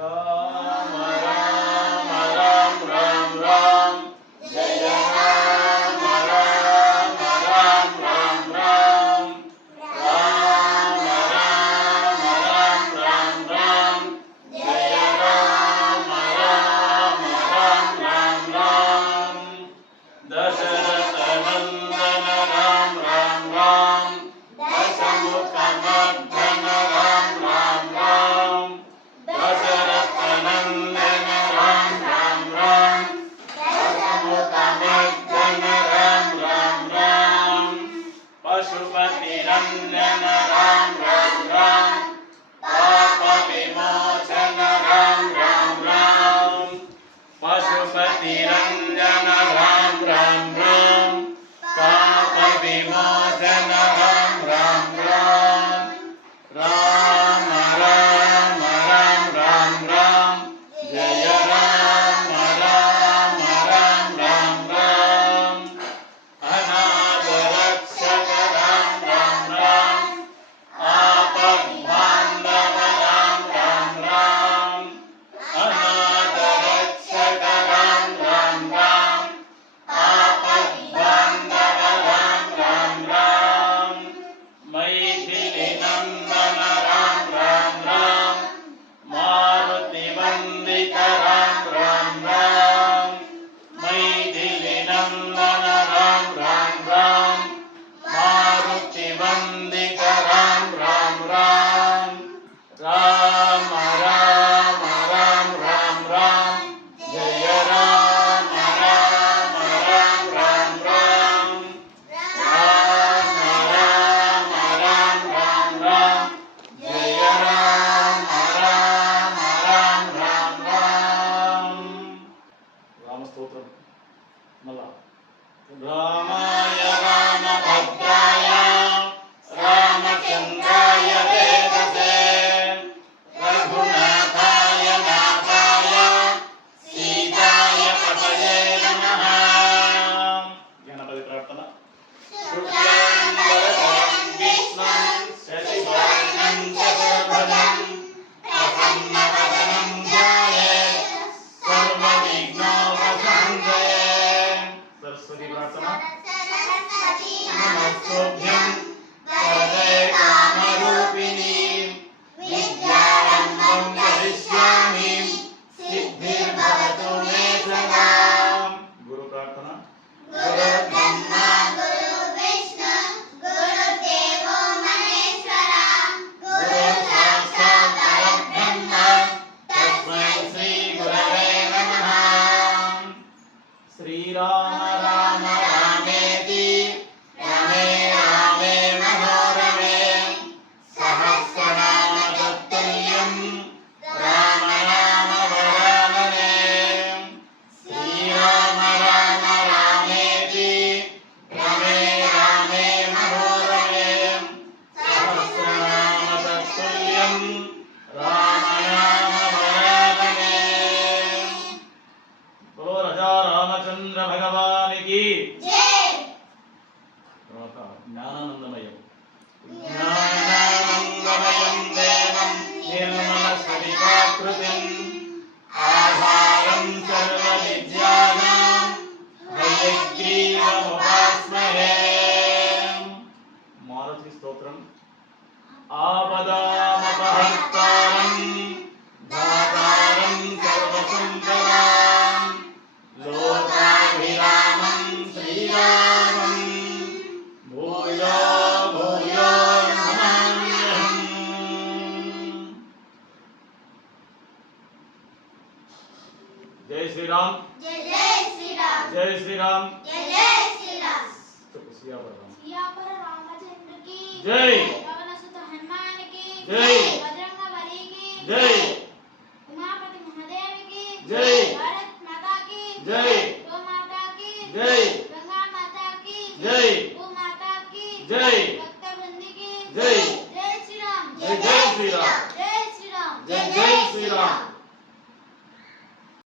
రామ రామ రామ రామ రామ జయ రామ రామ రామ రామ రామ రామ రామ రామ రామ రామ జయ రామ రామ రామ రామ రామ దశరథ నందన రామ రామ రామ దశముఖ మర్దన రామ రామ రామ దశరథ నందన రామ రామ రామ దశముఖ మర్దన రామ రామ రామ పశుపతి రంజన రామ రామ రామ పాప విమోచన రామ రామ రామ పశుపతి రంజన రామ రామ రామ పాప విమోచన రామ రామ రామ రామ రామ రామ రామ రామ జయ రామ రామ రామ రామ రామ అనాథ రక్షక రామ రామ రామ ఆపద్బాంధవ రామ రామ రామ అనాథ రక్షక రామ రామ రామ ఆపద్బాంధవ రామ రామ రామ మైథిలి నందన రామ రామ రామ మారుతి వందిత రామ రామ రామ మైథిలి నందన రామ రామ రామ మారుతి వందిత రామ రామ రామ రామ రామ రామ రామ రామ జయ రామ రామ రామ రామ రామ రామ రామ రామ రామ రామ జయ రామ రామ రామ రామ రామ రామస్తోత్రం మళ్ళా రామాయ రామభద్రాయ రామచంద్రాయ వేదసే రఘునాథాయ నాథాయ సీతాయ పతయే నమః గణపతి ప్రార్థన శుక్లాంబరధరం విష్ణుం శశివర్ణం చతుర్భుజం ప్రసన్నవదనం ధ్యాయేత్ సర్వవిఘ్నోపశాంతయే సరస్వతి ప్రార్థన నమస్తోభ్యం వరదే కామరూపిణి విద్యారంభం కరిష్యామి సిద్ధిర్భవతు మే సదా గురు ప్రార్థన గురుర్బ్రహ్మా గురుర్ సాక్షాత్ పరబ్రహ్మ తస్మై శ్రీ గురవే నమః శ్రీరామ రామ రామేతి రమే రామే మనోరమే సహస్రనామ తత్తుల్యం రామ నామ వరాననే శ్రీరామ రామ రామేతి రమే రామే మనోరమే సహస్రనామ తత్తుల్యం రామ నామ వరాననే बोलो राजा रामचंद्र भगवान की తర్వాత జ్ఞానానందమయం జ్ఞానానందమయం దేవం నిర్మల స్ఫటికాకృతిం ఆధారం సర్వ విద్యానాం హయగ్రీవముపాస్మహే మారుతి స్తోత్రం ఆపదామపహర్తారం ధాతారం సర్వసంపదాం లోకాభిరామం శ్రీరామం భూయో భూయో నమామ్యహం జై శ్రీరామ్ జై శ్రీరామ్ జై శ్రీరామ్ జై శ్రీరామ్ చెప్పు సియాపరం సియాపర రామచంద్ర की జై पवन सुत हनुमान की जय बजरंग बली की जय उमापति महादेव की जय भारत माता की जय गौ माता की जय गंगा माता की जय गो माता की जय भक्त वृंद की जय जय श्री राम जय जय श्री राम।